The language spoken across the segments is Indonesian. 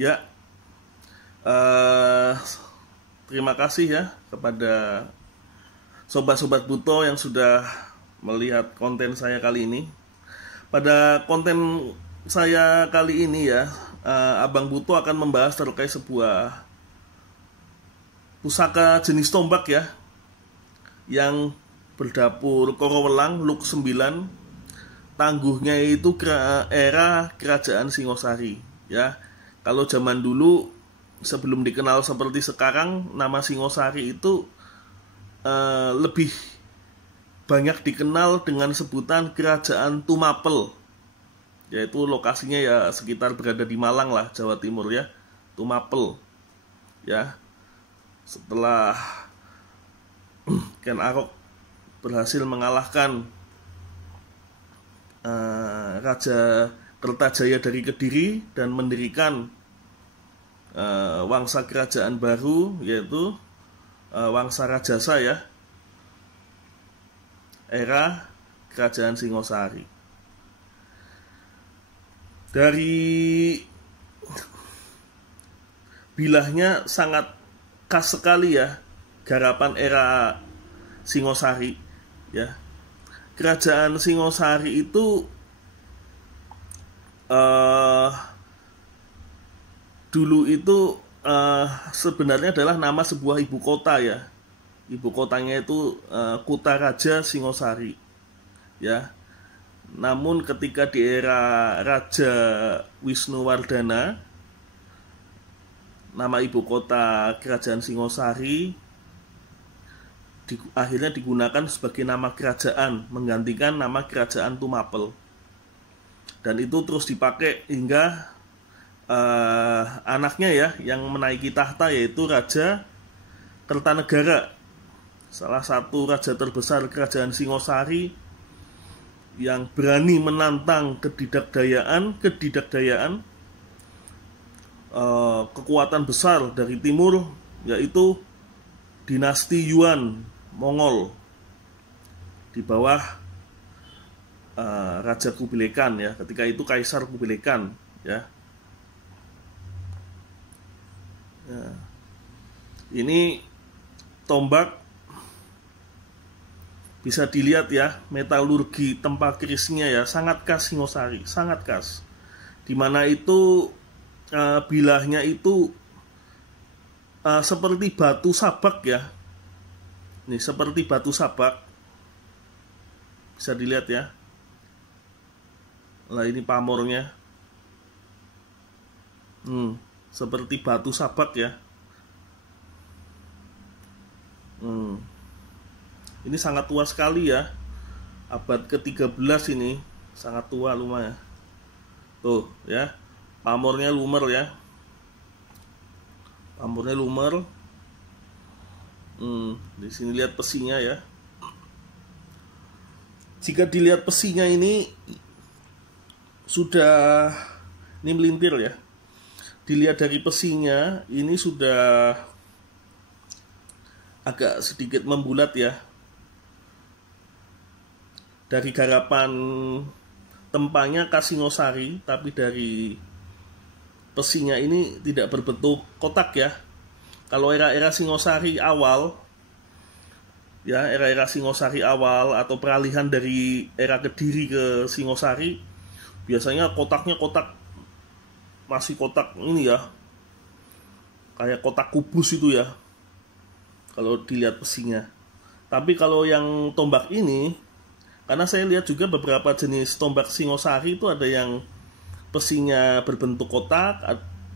Ya, eh, terima kasih ya kepada sobat-sobat Buto yang sudah melihat konten saya kali ini. Pada konten saya kali ini ya, Abang Buto akan membahas terkait sebuah pusaka jenis tombak ya, yang berdapur Korowelang Luk 9. Tangguhnya itu era kerajaan Singosari ya. Kalau zaman dulu sebelum dikenal seperti sekarang, nama Singosari itu lebih banyak dikenal dengan sebutan Kerajaan Tumapel, yaitu lokasinya ya sekitar berada di Malang lah, Jawa Timur ya. Tumapel ya. Setelah Ken Arok berhasil mengalahkan Raja Kertajaya dari Kediri dan mendirikan wangsa kerajaan baru, yaitu Wangsa Rajasa ya, era kerajaan Singosari. Dari bilahnya sangat khas sekali ya garapan era Singosari ya. Kerajaan Singosari itu dulu itu sebenarnya adalah nama sebuah ibu kota ya. Ibu kotanya itu Kutaraja Singosari ya. Namun ketika di era Raja Wisnuwardana, nama ibu kota kerajaan Singosari akhirnya digunakan sebagai nama kerajaan, menggantikan nama kerajaan Tumapel. Dan itu terus dipakai hingga anaknya ya yang menaiki tahta, yaitu Raja Kertanegara, salah satu raja terbesar kerajaan Singosari yang berani menantang kedidakdayaan kekuatan besar dari timur, yaitu dinasti Yuan Mongol di bawah Raja Kubilai Khan ya. Ketika itu Kaisar Kubilai Khan ya. Ini tombak bisa dilihat ya, metalurgi tempa kerisnya ya sangat khas Singosari, sangat khas. Dimana itu bilahnya itu seperti batu sabak ya. Nih seperti batu sabak, bisa dilihat ya. Nah ini pamornya, seperti batu sabak ya. Ini sangat tua sekali ya, abad ke-13 ini, sangat tua lumayan. Tuh ya, pamornya lumer ya, pamornya lumer. Di sini lihat pesinya ya. Jika dilihat pesinya ini sudah, ini melintir ya. Dilihat dari pesinya ini sudah agak sedikit membulat ya. Dari garapan tempanya khas Singosari, tapi dari pesinya ini tidak berbentuk kotak ya. Kalau era-era Singosari awal ya, era-era Singosari awal atau peralihan dari era Kediri ke Singosari, biasanya kotaknya kotak, masih kotak ini ya, kayak kotak kubus itu ya kalau dilihat pesinya. Tapi kalau yang tombak ini, karena saya lihat juga beberapa jenis tombak Singosari itu ada yang pesinya berbentuk kotak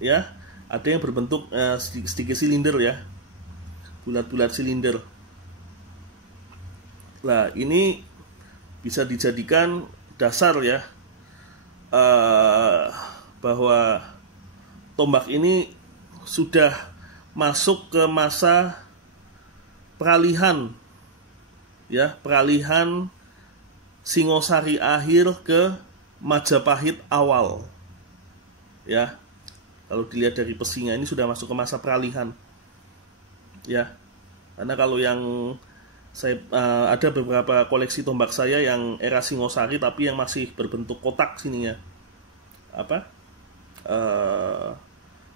ya, ada yang berbentuk sedikit silinder ya, bulat-bulat silinder. Nah ini bisa dijadikan dasar ya, bahwa tombak ini sudah masuk ke masa peralihan ya, peralihan Singosari akhir ke Majapahit awal ya. Kalau dilihat dari pesinya ini sudah masuk ke masa peralihan ya. Karena kalau yang saya ada beberapa koleksi tombak saya yang era Singosari tapi yang masih berbentuk kotak sininya, apa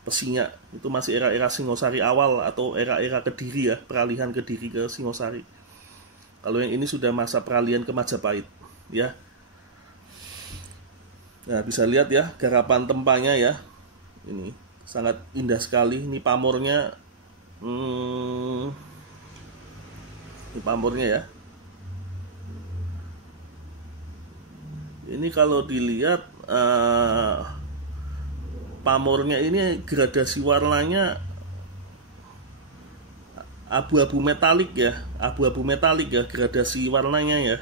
Pesinya itu masih era-era Singosari awal atau era-era Kediri ya, peralihan Kediri ke Singosari. Kalau yang ini sudah masa peralihan ke Majapahit ya. Nah, bisa lihat ya garapan tempanya ya. Ini sangat indah sekali. Ini pamornya. Ini pamornya ya. Ini kalau dilihat pamornya ini gradasi warnanya abu-abu metalik ya, gradasi warnanya ya.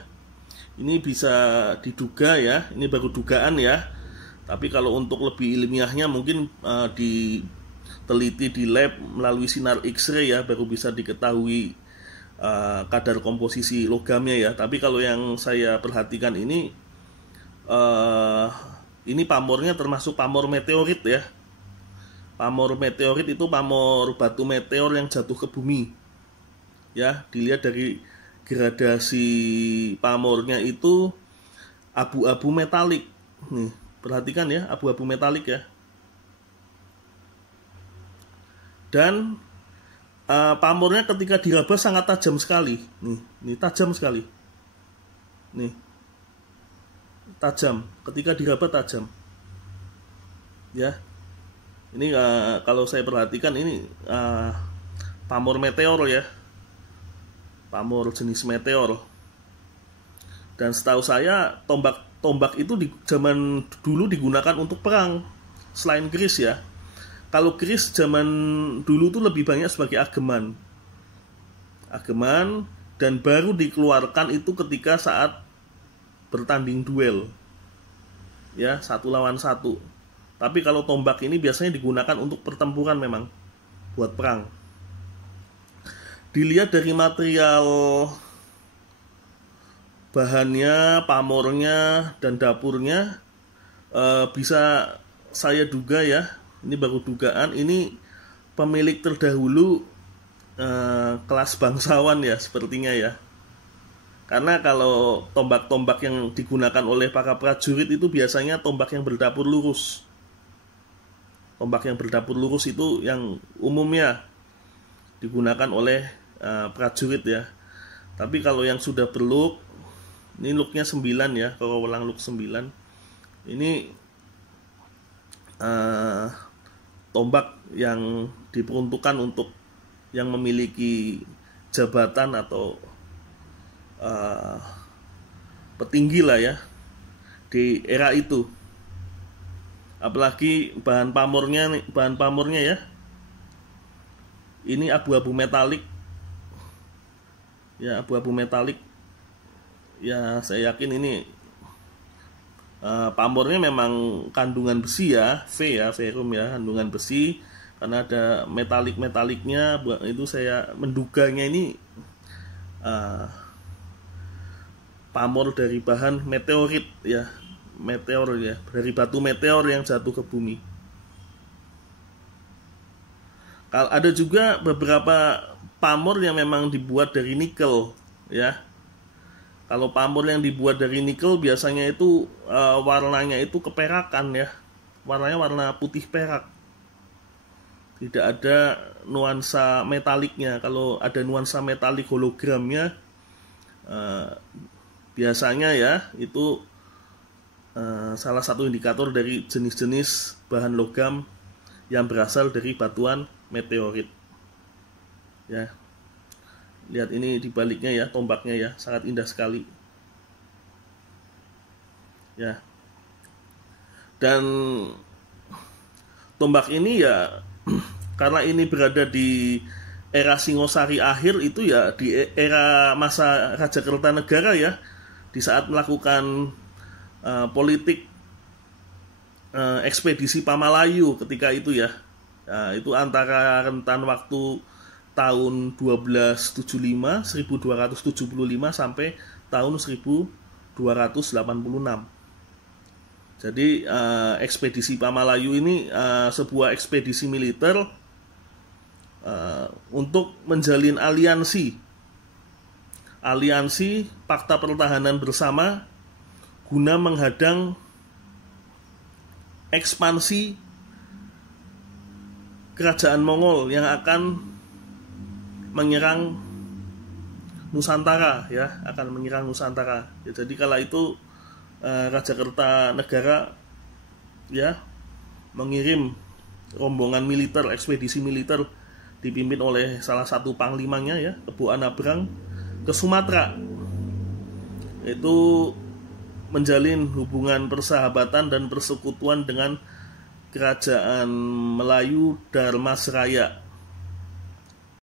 Ini bisa diduga ya, ini baru dugaan ya. Tapi kalau untuk lebih ilmiahnya mungkin diteliti di lab melalui sinar X-ray ya, baru bisa diketahui kadar komposisi logamnya ya. Tapi kalau yang saya perhatikan ini pamornya termasuk pamor meteorit ya. Pamor meteorit itu pamor batu meteor yang jatuh ke bumi. Ya, dilihat dari gradasi pamornya itu abu-abu metalik. Nih, perhatikan ya, abu-abu metalik ya. Dan pamornya ketika diraba sangat tajam sekali. Nih tajam sekali. Nih. Tajam, ketika diraba tajam ya. Ini kalau saya perhatikan ini pamor meteor ya, pamor jenis meteor. Dan setahu saya tombak itu di zaman dulu digunakan untuk perang selain keris ya. Kalau keris zaman dulu tuh lebih banyak sebagai ageman, dan baru dikeluarkan itu ketika saat bertanding duel ya, 1 lawan 1. Tapi kalau tombak ini biasanya digunakan untuk pertempuran, memang buat perang. Dilihat dari material bahannya, pamornya, dan dapurnya, bisa saya duga ya, ini baru dugaan, ini pemilik terdahulu kelas bangsawan ya sepertinya ya. Karena kalau tombak-tombak yang digunakan oleh para prajurit itu biasanya tombak yang berdapur lurus. Tombak yang berdapur lurus itu yang umumnya digunakan oleh prajurit ya. Tapi kalau yang sudah berlook, ini looknya 9 ya, kalau ulang look 9. Ini tombak yang diperuntukkan untuk yang memiliki jabatan atau petinggi lah ya di era itu. Apalagi bahan pamornya ya, ini abu-abu metalik ya, abu-abu metalik ya. Saya yakin ini pamornya memang kandungan besi ya, ferrum ya, kandungan besi, karena ada metalik-metaliknya. Itu saya menduganya ini pamor dari bahan meteorit ya, meteor ya, dari batu meteor yang jatuh ke bumi. Ada juga beberapa pamor yang memang dibuat dari nikel ya. Kalau pamor yang dibuat dari nikel biasanya itu warnanya itu keperakan ya, warnanya warna putih perak, tidak ada nuansa metaliknya. Kalau ada nuansa metalik hologramnya, biasanya ya itu salah satu indikator dari jenis-jenis bahan logam yang berasal dari batuan meteorit ya. Lihat ini di baliknya ya, tombaknya ya, sangat indah sekali ya. Dan tombak ini ya karena ini berada di era Singosari akhir, itu ya di era masa Raja Kertanegara ya, di saat melakukan politik ekspedisi Pamalayu ketika itu ya. Nah, itu antara rentan waktu tahun 1275 sampai tahun 1286. Jadi ekspedisi Pamalayu ini sebuah ekspedisi militer untuk menjalin aliansi fakta pertahanan bersama guna menghadang ekspansi kerajaan Mongol yang akan menyerang Nusantara ya, akan menyerang Nusantara. Ya, jadi kala itu Raja Kertanegara ya mengirim rombongan militer, ekspedisi militer dipimpin oleh salah satu panglimanya ya, Kebu Anabrang ke Sumatera. Itu menjalin hubungan persahabatan dan persekutuan dengan kerajaan Melayu Dharmasraya